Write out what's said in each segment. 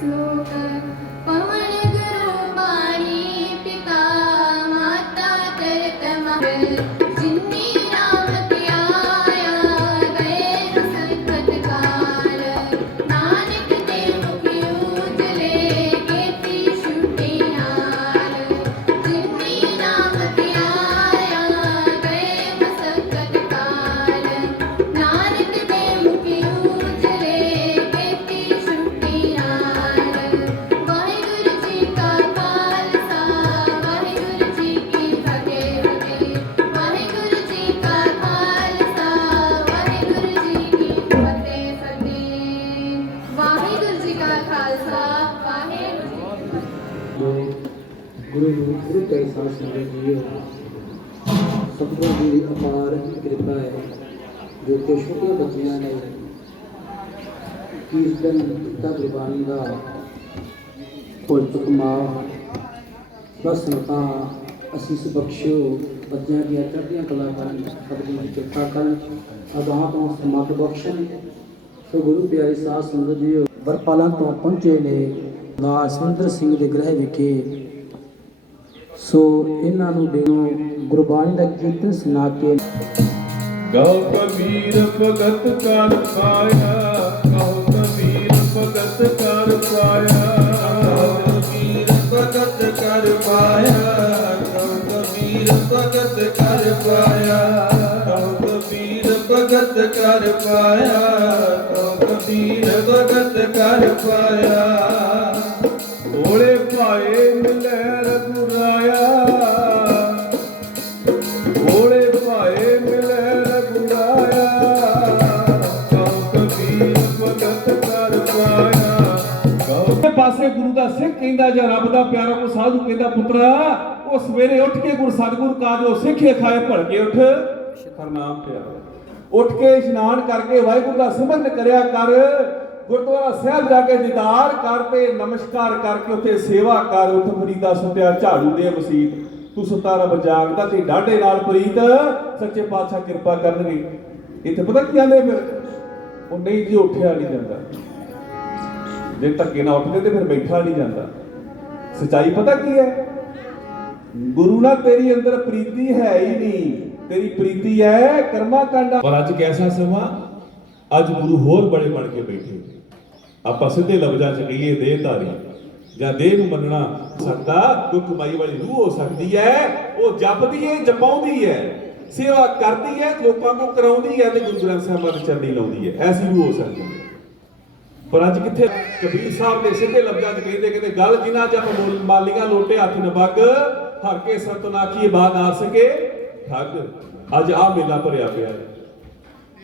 ਸ਼ਲੋਕ ਖਾਲਸਾ ਵਾਹਿਗੁਰੂ ਜੀ ਕੀ ਫਤਿਹ ਜੋ ਗੁਰੂ ਨੂੰ ਗੁਰੂ ਕੈ ਸਾਧ ਸੰਗਤ ਜੀਓ ਸਤਿਗੁਰੂ ਜੀ ਦੀ ਅਪਾਰ ਕਿਰਪਾ ਹੈ ਜੋ ਕਿ ਛੋਟੇ ਬੱਚਿਆਂ ਨੇ ਕੀਰਤਨ ਕੀਤਾ ਗੁਰਬਾਣੀ ਦਾ ਕੋਈ ਤੁਕਮਾ ਬਸ ਤਾਂ ਅਸੀਸ ਬਖਸ਼ਿਓ ਬੱਚਿਆਂ ਦੀਆਂ ਚੜ੍ਹਦੀਆਂ ਕਲਾ ਕਰਨ ਸਤਿਗੁਰੂ ਦੀ ਕਿਰਪਾ ਕਰਨ ਅਗਾਹ ਤੋਂ ਸਮਤ ਬਖਸ਼ਣ ਸੋ ਗੁਰੂ ਪਿਆਰੇ ਸਾਧ ਸੰਗਤ ਜੀਓ ਵਰਪਾਲਾਂ ਤੋਂ ਪਹੁੰਚੇ ਨੇ ਨਾਲ ਸਿੰਘ ਦੇ ਗ੍ਰਹਿ ਵਿਖੇ। ਸੋ ਇਹਨਾਂ ਨੂੰ ਦੇਣੋ ਗੁਰਬਾਣੀ ਦਾ ਕੀਰਤਨ ਸੁਣਾ ਕੇ। ਗਉ ਕਬੀਰ ਭਗਤ ਕਰ ਪਾਇਆ ਗਉ ਕਬੀਰ ਭਗਤ ਕਰ ਪਾਇਆ ਕਬੀਰ ਭਗਤ ਕਰ ਪਾਇਆ ਕਉ ਕਬੀਰ ਭਗਤ ਕਰ ਪਾਇਆ। ਕਉ ਕਬੀਰ ਭਗਤ ਕਰ ਪਾਇਆ। ਕਉ ਕਬੀਰ ਭਗਤ ਕਰ ਪਾਇਆ। ਓਲੇ ਭਾਏ ਮਿਲੈ ਰਘੁਰਾਇਆ। ਓਲੇ ਭਾਏ ਮਿਲੈ ਗਉ ਕਬੀਰ ਭਗਤ ਕਰ ਪਾਇਆ। ਪਾਸੇ ਗੁਰੂ ਦਾ ਸਿੱਖ ਕਹਿੰਦਾ ਜਾਂ ਰੱਬ ਦਾ ਪਿਆਰਾ ਕੋ ਸਾਧੂ ਕਹਿੰਦਾ ਪੁੱਤਰਾ ਉਹ ਸਵੇਰੇ ਉੱਠ ਕੇ ਗੁਰ ਸਤਿਗੁਰ ਕਾਜੋ ਸਿੱਖੇ ਖਾਏ ਭਲਕੇ ਉੱਠ। ਹਰਨਾਮ ਪਿਆ ਉੱਠ ਕੇ ਇਸ਼ਨਾਨ ਕਰਕੇ ਵਾਹਿਗੁਰੂ ਦਾ ਸਿਮਰਨ ਕਰਿਆ ਕਰ, ਗੁਰਦੁਆਰਾ ਸਾਹਿਬ ਜਾ ਕੇ ਦੀਦਾਰ ਕਰ ਤੇ ਨਮਸਕਾਰ ਕਰਕੇ ਉੱਥੇ ਸੇਵਾ ਕਰ, ਉੱਠ ਫਰੀਦਾ ਸੁਤਿਆ ਝਾੜੂ ਦੇ ਮਸੀਤ। ਤੂੰ ਸੁੱਤਾ ਰਬ ਜਾਗਦਾ ਤੇ ਡਾਢੇ ਨਾਲ ਪ੍ਰੀਤ, ਸੱਚੇ ਪਾਤਸ਼ਾਹ ਕਿਰਪਾ ਕਰਨਗੇ। ਇੱਥੇ ਪਤਾ ਕੀ ਆਂਦੇ ਫਿਰ? ਉਹ ਨਹੀਂ ਜੀ, ਉੱਠਿਆ ਨਹੀਂ ਜਾਂਦਾ। ਜੇ ਧੱਕੇ ਨਾਲ ਉੱਠਦੇ ਤੇ ਫਿਰ ਬੈਠਾ ਨਹੀਂ ਜਾਂਦਾ। ਸਚਾਈ ਪਤਾ ਕੀ ਹੈ? ਗੁਰੂ ਨਾਲ ਤੇਰੀ ਅੰਦਰ ਪ੍ਰੀਤੀ ਹੈ ਹੀ ਨਹੀਂ। ਤੇਰੀ ਪ੍ਰੀਤੀ ਹੈ, ਕਰਮਾ ਕਾਂਡਾ। ਪਰ ਅੱਜ ਕੈਸਾ ਸਮਾਂ? ਅੱਜ ਗੁਰੂ ਹੋਰ ਬੜੇ ਬਣ ਕੇ ਬੈਠੇ। ਆਪਾਂ ਸਿੱਧੇ ਲਫ਼ਜ਼ਾਂ 'ਚ ਕਹੀਏ ਦੇਹ ਧਾਰੀ ਜਾਂ ਦੇਹ ਨੂੰ ਮੰਨਣਾ ਸਕਦਾ ਦੁੱਖ ਮਾਈ ਵਾਲੀ ਰੂਹ ਹੋ ਸਕਦੀ ਹੈ। ਉਹ ਜਪਦੀ ਹੈ, ਜਪਾਉਂਦੀ ਹੈ। ਸੇਵਾ ਕਰਦੀ ਹੈ, ਲੋਕਾਂ ਨੂੰ ਕਰਾਉਂਦੀ ਹੈ ਤੇ ਗੁਰੂ ਗ੍ਰੰਥ ਸਾਹਿਬ ਦੀ ਚਰਨੀ ਲਾਉਂਦੀ ਹੈ। ਐਸੀ ਰੂਹ ਹੋ ਸਕਦੀ ਹੈ। ਪਰ ਅੱਜ ਕਿੱਥੇ? ਕਬੀਰ ਸਾਹਿਬ ਦੇ ਸਿੱਧੇ ਲਫ਼ਜ਼ਾਂ 'ਚ ਕਹਿੰਦੇ ਕਹਿੰਦੇ, ਗੱਲ ਜਿਨ੍ਹਾਂ 'ਚ ਆਪਾਂ ਮਾਲੀਆਂ ਲੋਟੇ ਹੱਥ ਨਬਗ ਹਰ ਕੇ ਸਤਨਾਖੀ ਬਾਦ ਆ ਸਕੇ ਠੱਗ ਅੱਜ ਆ ਮੇਲਾ ਭਰਿਆ ਪਿਆ ਹੈ।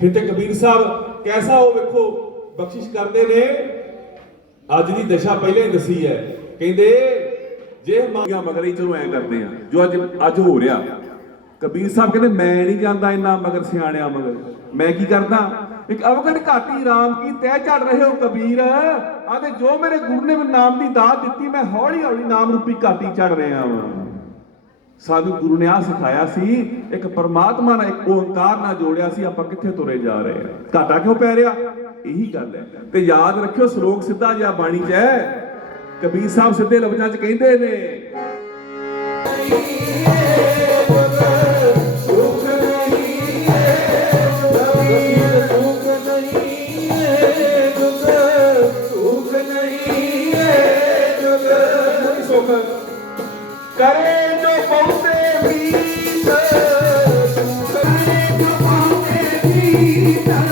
ਫਿਰ ਤੇ ਕਬੀਰ ਸਾਹਿਬ, ਕੈਸਾ ਉਹ ਵੇਖੋ, ਬਖਸ਼ਿਸ਼ ਕਰਦੇ ਨੇ। ਅੱਜ ਦੀ ਦਸ਼ਾ ਪਹਿਲਾਂ ਹੀ ਦੱਸੀ ਹੈ। ਕਹਿੰਦੇ, ਜੇ ਮੰਗਿਆ ਮਗਰ ਹੀ ਚਲੋ ਐ ਕਰਦੇ ਆ ਜੋ ਅੱਜ ਅੱਜ ਹੋ ਰਿਹਾ। ਕਬੀਰ ਸਾਹਿਬ ਕਹਿੰਦੇ, ਮੈਂ ਨਹੀਂ ਜਾਂਦਾ ਇੰਨਾ ਮਗਰ, ਸਿਆਣਿਆ ਮਗਰ। ਮੈਂ ਕੀ ਕਰਦਾ? ਇੱਕ ਅਵਗਣ ਘਾਟੀ ਰਾਮ ਕੀ ਤੈ ਝੜ ਰਹੇ ਹੋ ਕਬੀਰ। ਆਦੇ ਜੋ ਮੇਰੇ ਗੁਰੂ ਨੇ ਮੈਨੂੰ ਨਾਮ ਦੀ ਦਾਤ ਦਿੱਤੀ, ਮੈਂ ਹੌਲੀ ਹੌਲੀ ਨਾਮ ਰੂਪੀ ਘਾਟੀ ਚੜ ਰਿਹਾ ਹਾਂ। ਸਾਨੂੰ ਗੁਰੂ ਨੇ ਆ ਸਿਖਾਇਆ ਸੀ, ਇੱਕ ਪਰਮਾਤਮਾ ਨਾਲ ਇੱਕ ਓੰਕਾਰ ਨਾਲ ਜੋੜਿਆ ਸੀ, ਆਪਾਂ ਕਿੱਥੇ ਤੁਰੇ ਜਾ ਰਹੇ ਆ ਘਾਟਾ ਕਿਉਂ ਪੈ ਰਿਹਾ? ਇਹੀ ਗੱਲ ਹੈ। ਤੇ ਯਾਦ ਰੱਖਿਓ, ਸ਼ਲੋਕ ਸਿੱਧਾ ਜਿਹਾ ਬਾਣੀ 'ਚ ਹੈ। ਕਬੀਰ ਸਾਹਿਬ ਸਿੱਧੇ ਲਫ਼ਜ਼ਾਂ 'ਚ ਕਹਿੰਦੇ ਨੇ, ਸੁਖ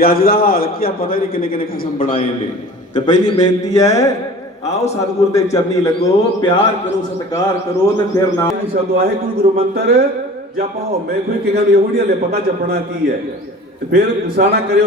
ਤੇ ਅੱਜ ਦਾ ਹਾਲ ਕੀ ਆ, ਪਤਾ ਨਹੀਂ ਕਿੰਨੇ ਕਿੰਨੇ ਖਸਮ ਬਣਾਏ ਨੇ। ਤੇ ਪਹਿਲੀ ਬੇਨਤੀ ਹੈ, ਆਓ ਸਤਿਗੁਰ ਦੇ ਚਰਨੀ ਲੱਗੋ ਪਿਆਰ ਕਰੋ, ਸਤਿਕਾਰ ਕਰੋ ਤੇ ਫਿਰ ਨਾਮ ਦੀ ਸ਼ਬਦ ਵਾਹਿਗੁਰੂ, ਗੁਰੂ ਮੰਤਰ ਜਪ। ਹੋਮੇ ਕੋਈ ਕਿੰਗਾ ਨਹੀਂ ਹੋੜੀ ਹਲੇ ਪਤਾ ਜਪਣਾ ਕੀ ਹੈ। ਤੇ ਫਿਰ ਗੁੱਸਾ ਕਰਿਓ।